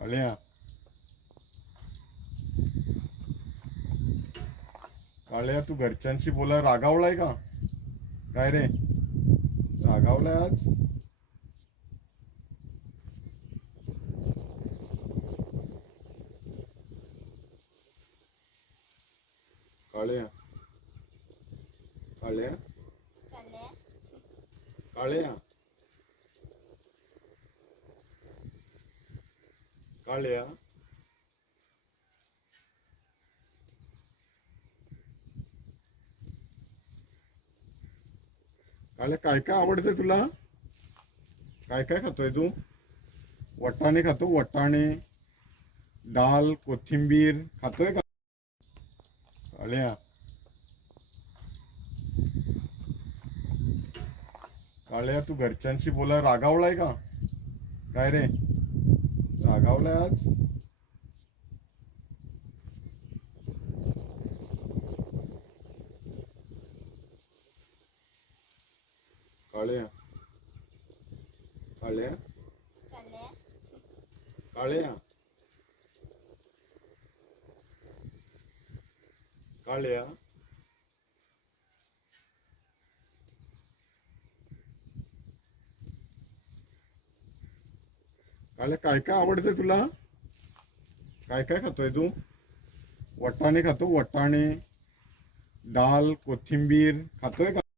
काळ्या काळ्या तू घरच्यांशी बोला रागावलाय का? काय रे? रागावलाय आज? काळ्या. काळ्या. काळ्या. काळ्या काळ्या काय काय आवडते तुला? काय काय खातोय तू? वटाणे खातो वटाणे डाल कोथिंबीर खातोय का? काळ्या काळ्या तू घरच्यांशी बोला रागावलाय का? काय रे? रागावलाय आज काळ्या काळ्या चालले काळ्या काळ्या काळ्या काय काय आवडते तुला? काय काय खातोय तू? वटाणे खातो वटाणे दाल कोथिंबीर खातोय का?